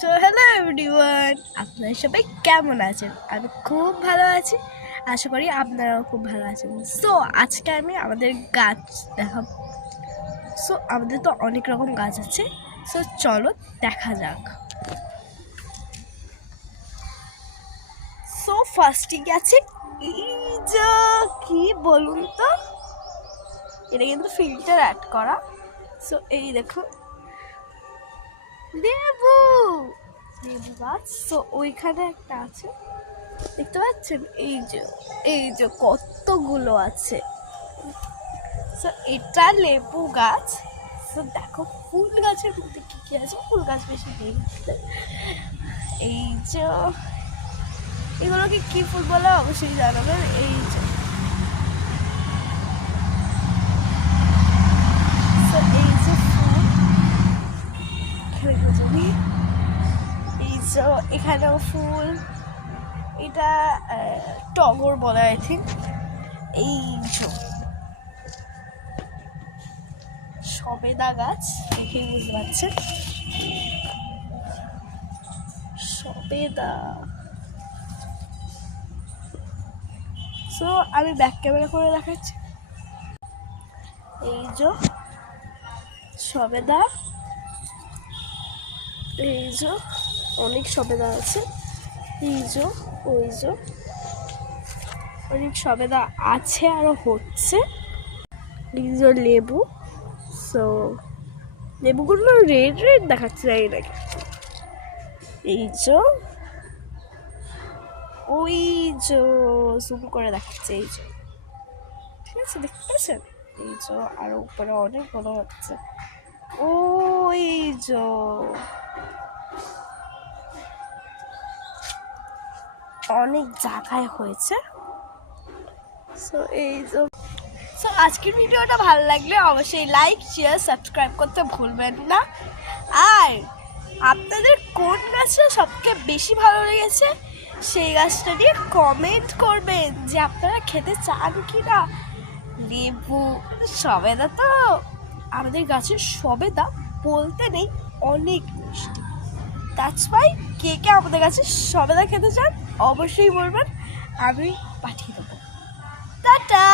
So hello everyone, আপনারা সবাই কেমন আছেন? আমি খুব ভালো আছি, আশা করি আপনারাও খুব ভালো আছেন। সো আজকে আমি আমাদের গাছ দেখাবো। সো আমাদের তো অনেক রকম গাছ আছে, সো চলো দেখা যাক। সো ফার্স্টে গেছে এই যে কি বলুন তো, এটা কিন্তু ফিল্টার অ্যাড করা। সো এই দেখো লেবু লেবু গাছ। সো ওইখানে একটা আছে, দেখতে পাচ্ছেন? এই যে কতগুলো আছে। সো এটা লেবু গাছ। সো দেখো ফুল গাছের মধ্যে কি কি আছে, ফুল গাছ বেশি নেই। এই যে এগুলোকে কি ফুল বলে অবশ্যই জানাবেন। এই যে এই যে ফুল, এই যে এখানেও ফুল, এটা টগর বলে আই থিঙ্ক। এই যে সবেদা গাছ, দেখেই বুঝতে পারছেন সবেদা। সো আমি ব্যাক ক্যামেরা করে দেখাচ্ছি। এই যে সবেদা, এই যে অনেক সবেদা আছে, এই যে ওই যে অনেক সবেদা আছে আরো হচ্ছে। এই যে লেবু। সো লেবুগুলো রেড রেড দেখাচ্ছে তাই নাকি। এই যে ওই যে জুম করে দেখাচ্ছে, এই যে ঠিক আছে, দেখতে পাচ্ছেন? এই যে আরো উপরে অনেক বড় হচ্ছে। ওই যে অনেক জায়গায় হয়েছে। সো এই যে সো আজকের ভিডিওটা ভালো লাগলে অবশ্যই লাইক শেয়ার সাবস্ক্রাইব করতে ভুলবেন না। আর আপনাদের কোন গাছটা সবথেকে বেশি ভালো লেগেছে সেই গাছটা নিয়ে কমেন্ট করবেন যে আপনারা খেতে চান কি না। লেবু, সবেদা তো আমাদের গাছের সবেদা বলতে নেই, অনেক মিষ্টি। দ্যাটস ওয়াই কে কে আমাদের কাছে সবেদা খেতে চান অবশ্যই বলবেন, আমি পাঠিয়ে দেবো। টাটা।